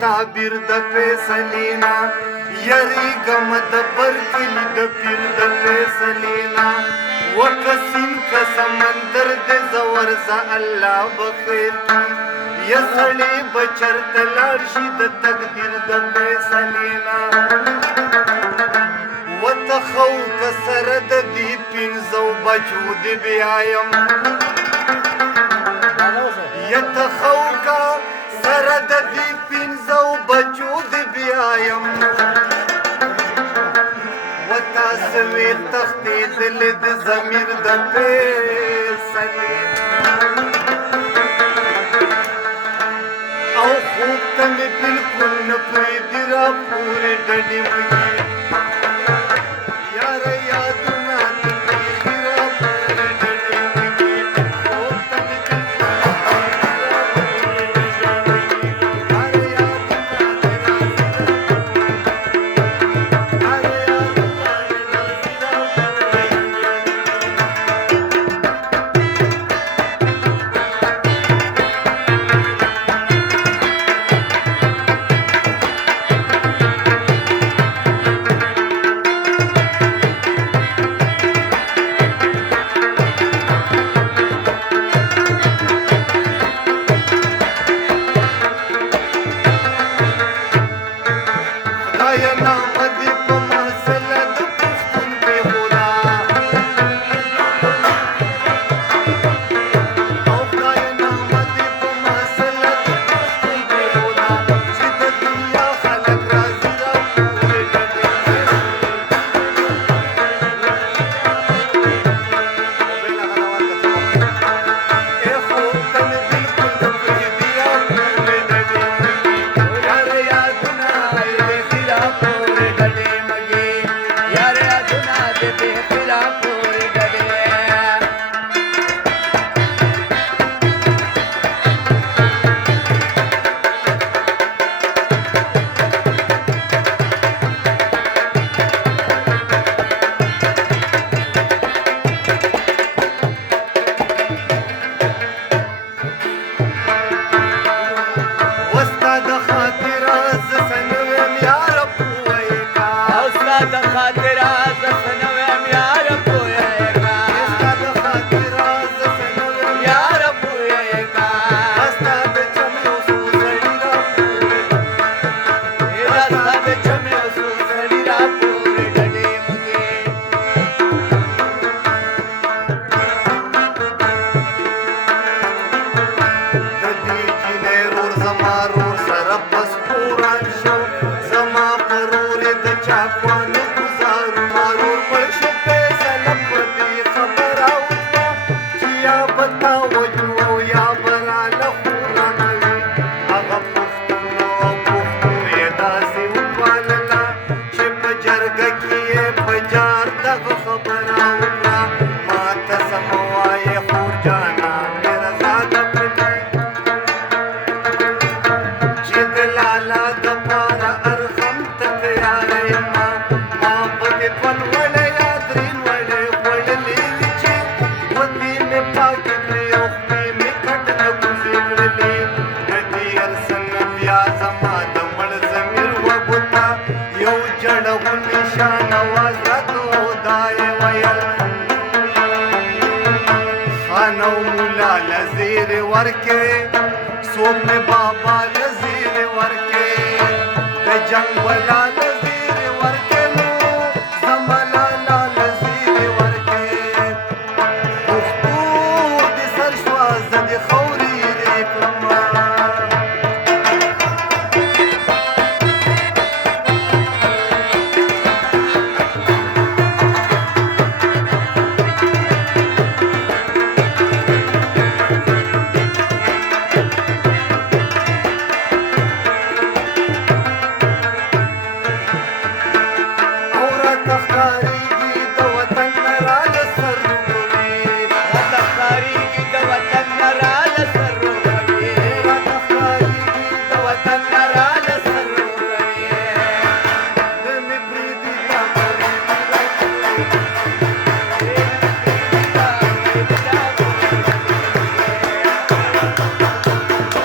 تعبیر د فیصلینا یریګم د پر کلی د پیر د فیصلینا وکسین که سمندر د زور ز الله بخیر کی یسړی بچرته لاړ شي د تقدیر د فیصلینا وتخو که سره د دې پنځو بچو د بیایم یتخو که سره د دې پنځو بچو د بیایم وتاسو وی تختیدل د ضمیر د فیصلینا او خوب ته مې بلکل نه پرېږدي راپورې ډډې وږي یاره یادونه د بیخي راپورې ډډې وږي خوب ته مې بلکل نه پرېږدي راپورې ډډې وږي یاره یادونه لزیر ورکے سوم بابا لزیر ورکے د جنگ ولا